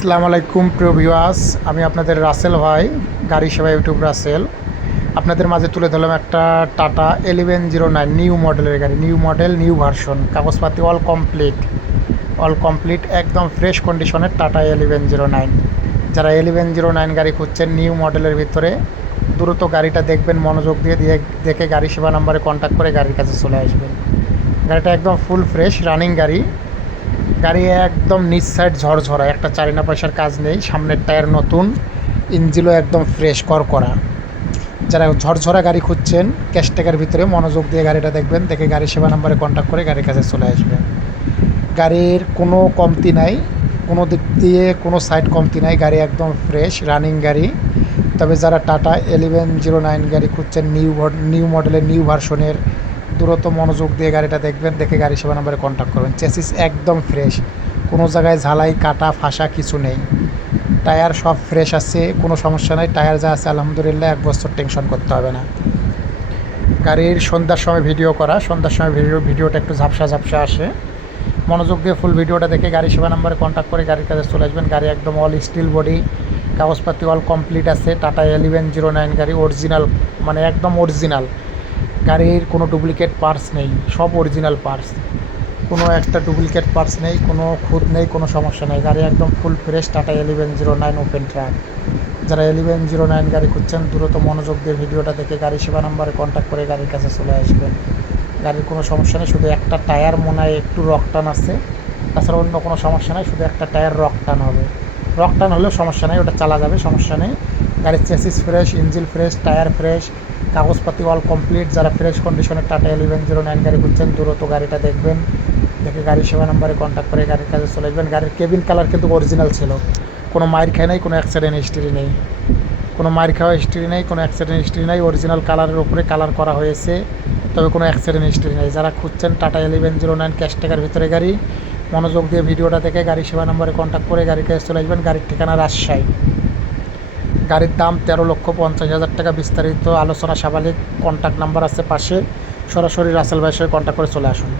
আসসালামু আলাইকুম, প্রিয় ভিউয়ার্স। আমি আপনাদের রাসেল ভাই, গাড়ি সেবা ইউটিউব রাসেল। আপনাদের মাঝে তুলে ধরলাম একটা Tata eleven zero nine new মডেলের গাড়ি, নিউ মডেল, নিউ ভার্সন। কাগজপাতি অল কমপ্লিট অল কমপ্লিট একদম ফ্রেশ কন্ডিশনের টাটা এলিভেন জিরো নাইন। যারা এলেভেন জিরো নাইন গাড়ি খুঁজছেন নিউ মডেলের ভিতরে, দ্রুত গাড়িটা দেখবেন, মনোযোগ দিয়ে দিয়ে দেখে গাড়ি সেবা নাম্বারে কন্ট্যাক্ট করে গাড়ির কাছে চলে আসবেন। গাড়িটা একদম ফুল ফ্রেশ রানিং গাড়ি। গাড়ি একদম নিচ সাইড ঝরঝরা, একটা চারিনা পয়সার কাজ নেই, সামনের টায়ার নতুন ইঞ্জিলও একদম ফ্রেশ কর করা যারা ঝরঝরা গাড়ি খুঁজছেন ক্যাশ ক্যাশটেকার ভিতরে মনোযোগ দিয়ে গাড়িটা দেখবেন, দেখে গাড়ি সেবা নাম্বারে কন্ট্যাক্ট করে গাড়ির কাছে চলে আসবেন গাড়ির কোনো কমতি নাই, কোনো দিক দিয়ে কোনো সাইড কমতি নাই, গাড়ি একদম ফ্রেশ রানিং গাড়ি। তবে যারা টাটা এলিভেন জিরো নাইন গাড়ি খুঁজছেন নিউ নিউ মডেলের নিউ ভার্সনের দ্রুত মনোযোগ দিয়ে গাড়িটা দেখবেন, দেখে গাড়ি সেবা নাম্বারে কন্ট্যাক্ট করবেন। চেসিস একদম ফ্রেশ কোনো জায়গায় ঝালাই, কাটা, ফাঁসা কিছু নেই। টায়ার সব ফ্রেশ আছে, কোনো সমস্যা নাই। টায়ার যা আছে, আলহামদুলিল্লাহ, এক বছর টেনশন করতে হবে না। গাড়ির সন্ধ্যার সময় ভিডিও করা। সন্ধ্যার সময় ভিডিও ভিডিওটা একটু ঝাপসা ঝাপসা আসে। মনোযোগ দিয়ে ফুল ভিডিওটা দেখে গাড়ি সেবা নাম্বারে কন্ট্যাক্ট করে গাড়ির কাছে চলে আসবেন। গাড়ি একদম অল স্টিল বডি কাগজপাতি অল কমপ্লিট আছে। টাটা এলিভেন জিরো নাইন গাড়ি অরিজিনাল মানে একদম অরিজিনাল গাড়ির কোনো ডুপ্লিকেট পার্টস নেই, সব অরিজিনাল পার্টস কোনো একটা ডুপ্লিকেট পার্টস নেই, কোনো খুঁত নেই, কোনো সমস্যা নেই। গাড়ি একদম full fresh Tata eleven zero nine open track যারা এলিভেন জিরো নাইন গাড়ি খুঁজছেন, দ্রুত মনোযোগ দিয়ে ভিডিওটা দেখে গাড়ি সেবা নাম্বারে কন্ট্যাক্ট করে গাড়ির কাছে চলে আসবেন। গাড়ির কোনো সমস্যা নেই, শুধু একটা টায়ার মনে হয় একটু রক টান আছে। তাছাড়া অন্য কোনো সমস্যা নেই, শুধু একটা টায়ার রক টান হবে। রক টান হলেও সমস্যা নেই, ওটা চালা যাবে, সমস্যা নেই। গাড়ির chassis fresh engine fresh tyre fresh কাগজপাতি অল কমপ্লিট যারা ফ্রেশ কন্ডিশনের টাটা এলিভেন জিরো নাইন গাড়ি খুঁজছেন, দ্রুত গাড়িটা দেখবেন, দেখে গাড়ি সেবা নাম্বারে কন্ট্যাক্ট করে গাড়ির কাছে চলে আসবেন। গাড়ির কেবিন কালার কিন্তু অরিজিনাল ছিল। কোনো মায়ের খায় নেই, কোনো অ্যাক্সিডেন্ট হিস্ট্রি নেই। কোনো মায়ের খাওয়া হিস্ট্রি নেই, কোনো অ্যাক্সিডেন্ট হিস্ট্রি নেই অরিজিনাল কালারের উপরে কালার করা হয়েছে, তবে কোনো অ্যাক্সিডেন্ট হিস্ট্রি নেই। যারা খুঁজছেন Tata eleven zero nine cash টাকার ভিতরে গাড়ি মনোযোগ দিয়ে ভিডিওটা দেখে গাড়ি সেবা নম্বরে কন্ট্যাক্ট করে গাড়ির চলে আসবেন। গাড়ির ঠিকানা রাজশাহী। গাড়ির দাম তেরো লক্ষ পঞ্চাশ হাজার টাকা বিস্তারিত আলোচনা সাবালিক। কন্ট্যাক্ট নাম্বার আছে পাশে। সরাসরি রাসেল ভাইয়ের কন্ট্যাক্ট করে চলে আসুন।